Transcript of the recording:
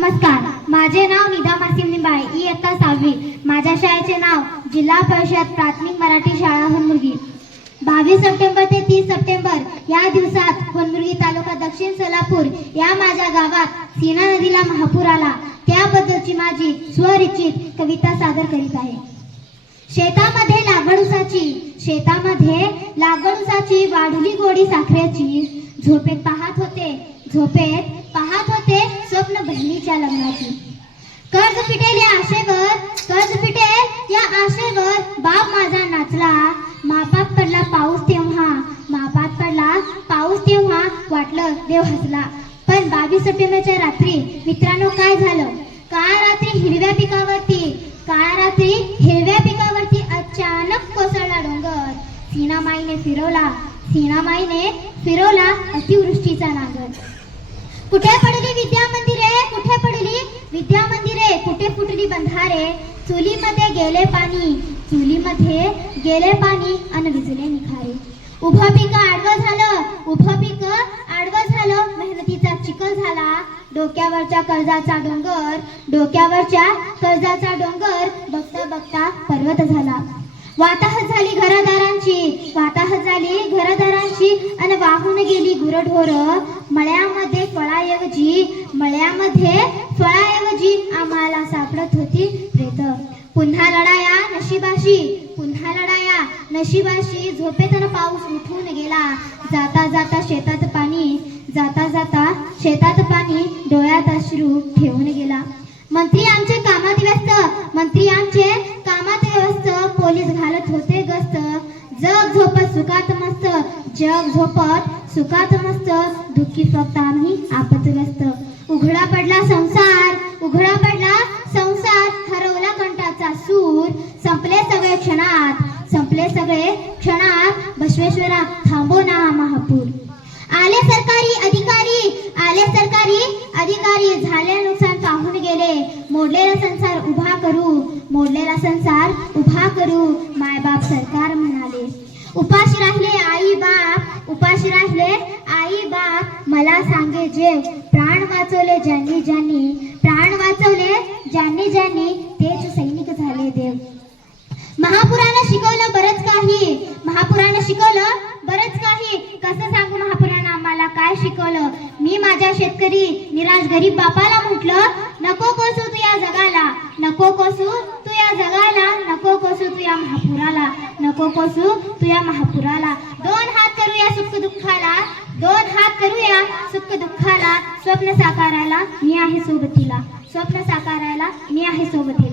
नमस्कार, माझे नाव निधा मासिम निंबाळे, इयत्ता 6वी। माझ्या शाळेचे नाव जिल्हा परिषद प्राथमिक मराठी शाळा होनमुर्गी। 22 सप्टेंबर ते 30 सप्टेंबर या दिवसात होनमुर्गी तालुका दक्षिण सोलापूर या माझ्या गावात सीना नदीला महापूर आला, त्याबद्दलची माझी स्वरचित कविता सादर करीत आहे। शेतामध्ये लागवड उसाची वाढली गोडी साखरेची, झोपेत पाहत होते स्वप्न बहिणीच्या लग्नाची। कर्ज फिटेल या आशेवर बाप माझा नाचला, मापात पडला पाऊस तेव्हा वाटलं देव हसला। पण 22 सप्टेंबरच्या रात्री मित्रांनो काय झालं? काळ रात्री हिरव्या पिकावरती अचानक कोसळला डोंगर। सीनामाईने फिरवला अतिवृष्टीचा नांगर। कुठे पडली विद्या मंदिरे, कुठे फुटली बंधारे, चुलीमध्ये गेले पाणी अन विजले निखारे। उभं पीक आडवं झालं, मेहनतीचा चिखल झाला, डोक्यावरच्या कर्जाचा डोंगर बघता बघता पर्वत झाला। वाताहत झाली घरदारांची अन वाहून गेली गुरढोर। मळ्यामध्ये फळाऐवजी आम्हाला सापडत होती प्रेत। पुन्हा लढाया नशिबाशी, झोपेतन पाऊस उठून गेला। जाता जाता शेतात पाणी, डोळ्यात अश्रू ठेवून गेला। मंत्री आमचे कामात व्यस्त, पोलीस घालत होते गस्त। जग झोपत सुखात मस्त, दुःखी फक्त आम्ही आपतग्रस्त। उघडा पडला संसार, हरवला कंठाचा सूर। संपले सगळे क्षणात, बसवेश्वरा थांबो ना महापूर। आले सरकारी अधिकारी, झाले नुकसान पाहून गेले। मोडलेला संसार उभा करू, मायबाप सरकार म्हणाले। उपाशी राहिले आई बाप, मला सांगे जेव। प्राण वाचवले ज्यांनी, तेच सैनिक झाले देव। महापुरानं शिकवलं बरंच काही, कसं सांगू महापुरानं आम्हाला काय शिकवलं। मी माझ्या शेतकरी निराश गरीब बापाला म्हटलं, नको कोसू तू या जगाला, नको कोसू तू या महापुराला। दोन हात करूया सुख दुःखाला, स्वप्न साकारायला मी आहे सोबतीला।